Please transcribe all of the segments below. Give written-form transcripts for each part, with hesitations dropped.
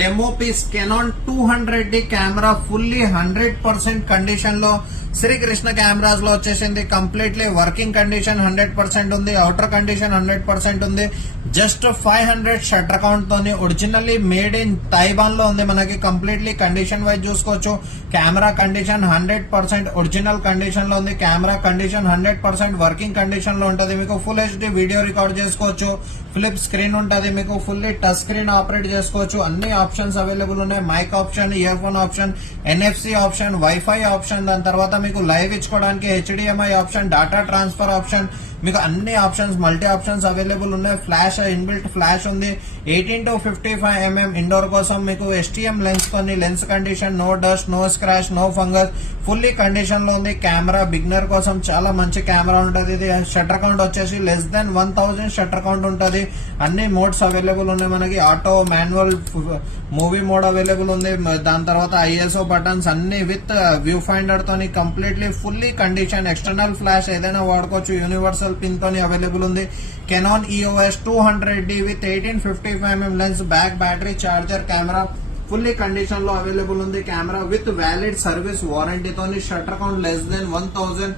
Demo piece Canon 200D camera fully 100% condition లో Srikrishna cameras లో వచ్చేసింది. కంప్లీట్లీ వర్కింగ్ కండిషన్ 100% ఉంది, అవుటర్ కండిషన్ 100% ఉంది. జస్ట్ 500 షట్టర్ కౌంట్ తోని ఒరిజినల్లీ మేడ్ ఇన్ తైవాన్ లో ఉంది. మనకి కంప్లీట్లీ కండిషన్ వైజ్ చూసుకోవచ్చు. కెమెరా కండిషన్ 100% ఒరిజినల్ కండిషన్ లో ఉంది. కెమెరా కండిషన్ 100% వర్కింగ్ కండిషన్ లో ఉంటుంది. మీకు ఫుల్ హెచ్డి వీడియో రికార్డ్ చేసుకోవచ్చు. ఫ్లిప్ స్క్రీన్ ఉంటుంది. మీకు ఫుల్లీ టచ్ స్క్రీన్ ఆపరేట్ చేసుకోవచ్చు. అన్ని ఆప్షన్స్ అవైలబుల్ ఉన్నాయి. Mic option, earphone option, NFC option, wifi option, దాని తర్వాత మీకు లైవ్ ఇచ్చుకోవడానికి HDMI option, data transfer option, మీకు అన్ని ఆప్షన్స్ మల్టీ ఆప్షన్స్ అవైలబుల్ ఉన్నాయి. ఫ్లాష్ ఇన్బిల్ట్ ఫ్లాష్ ఉంది. 18 to 55 mm ఇండోర్ కోసం మీకు ఎస్టీఎం లెన్స్ తోని lens condition no dust, no scratch, no fungus, fully condition లో ఉంది. కెమెరా బిగినర్ కోసం చాలా మంచి కెమెరా ఉంటుంది. ఇది షట్టర్ కౌంట్ వచ్చేసి లెస్ దెన్ 1000 షట్టర్ కౌంట్ ఉంటుంది. అన్ని మోడ్స్ అవైలబుల్ ఉన్నాయి మనకి. Auto, manual, movie mode available ఉంది. దాని తర్వాత ఐఎస్ఓ బటన్స్ అన్ని విత్ వ్యూ ఫైండర్ తోని completely fully condition. External flash ఏదైనా వాడుకోవచ్చు. యూనివర్సల్ పిన్ తోని అవైలబుల్ ఉంది. కెనాన్ EOS 200D విత్ 1855 mm lens, back battery, charger, camera fully condition లో అవైలబుల్ ఉంది. Camera with valid service warranty తోని. Shutter count less than 1000.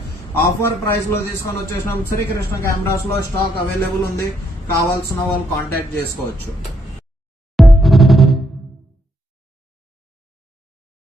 Offer price లో తీసుకొని వచ్చేసినాం. శ్రీకృష్ణ కెమెరాస్ లో స్టాక్ అవైలబుల్ ఉంది. కావాల్సిన వాళ్ళు కాంటాక్ట్ చేసుకోవచ్చు.